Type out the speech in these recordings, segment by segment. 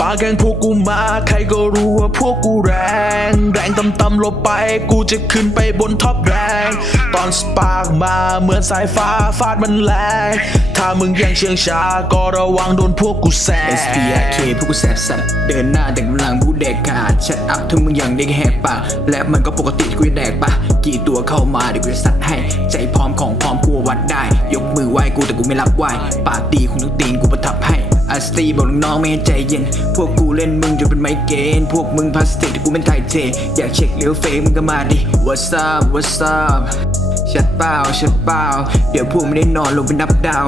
ปาแกงพวกกูมา ใครก็รู้ว่าพวกกูแรง แรงต่ำๆลบไป กูจะขึ้นไปบนท็อปแรง ตอนสปาร์กมาเหมือนสายฟ้าฟาดมันแรง ถ้ามึงยังเชียงช้า ก็ระวังโดนพวกกูแซง SPRK พวกกูแสบสัตว์เดินหน้าแต่กำลังบูเด็กขาดชัดอัพถ้ามึงยังเด็กแหกปากและมันก็ปกติที่กูจะแดกปะกี่ตัวเข้ามาเดี๋ยวกูจะซัดให้ ใจพร้อมของพร้อมกูวัดได้ ยกมือไหว้กูแต่กูไม่รับไหว้ปากดีคุณต้องตีนกูีบอกน้องๆไม่ให้ใจเย็น พวกกูเล่นมึงจนเป็นไมเกรนพวกมึงพลาสติกแต่กูเป็นไทเท อยากเช็คเลี้ยวเฟมึงก็มาดิ What's up What's up ชัดเปล่าชัดเปล่าเดี๋ยวพวกไม่ได้นอนลงไปนับดาว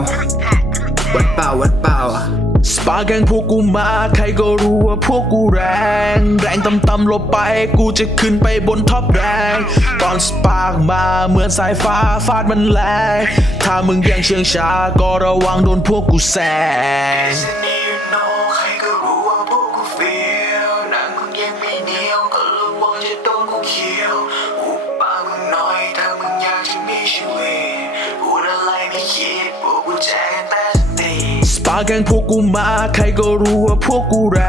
วัดเปล่าวัดเปล่าสปาแกงพวกกูมา ใครก็รู้ว่าพวกกูแรง แรงต่ำๆลบไป กูจะขึ้นไปบนท็อปแรง ตอนสปาร์กมาเหมือนสายฟ้าฟาดมันแรง ถ้ามึงยังเชียงช้าก็ระวังโดนพวกกูแซง ชีวิตพูดอะไรไม่คิดพวกกูแจ้งแต่ สติสปาแกงพวกกูมา ใครก็รู้ว่าพวกกูแร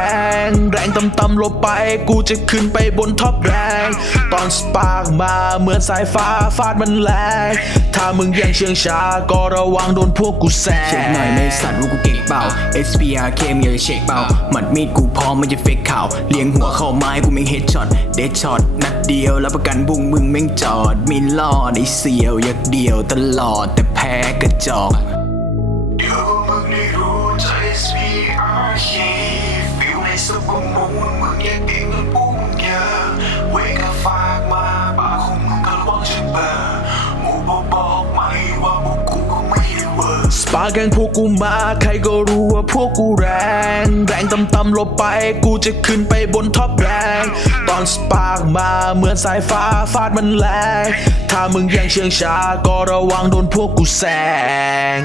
ง แรงต่ำๆลบไป กูจะขึ้นไปบนท็อปแรง ตอนสปาร์กมาเหมือนสายฟ้าฟาดมันแรง ถ้ามึงยังเชียงช้า ก็ระวังโดนพวกกูแซงเช็คหน่อยไม่สัตว์ว่ากูเก่งเปล่า SPRK มึงอยาจะเช็คเปล่าหมัดมีดกูพร้อมมันจะเฟกข่าวเลี้ยงหัวเข้าไม้กูแม่เฮดช็อตเดดช็อตนัดเดียวรับประกันบุ้งมึงแม่งจอดมีลอดไอเสียวยักเดียวตลอดแต่แพ้กระจอกเดี๋ ยวพวกมึงได้รู้ใจ SPRK ฟิลในซุปเปอร์มูนมึงอยากเองมันปุ้งเยอะเวก็ฝากมาปากของมึงก็ระวังจะเบอร์หมูบอกบอกไหมว่าพวกกูก็ไม่ได้เวอร์สปาแกงพวกกูมาใครก็รู้ว่าพวกกูแรง แรงต่ำๆลบไปกูจะขึ้นไปบนท็อปแรงตอนสปาร์กมาเหมือนสายฟ้าฟาดมันแรง ถ้ามึงยังเชียงช้าก็ระวังโดนพวกกูแซง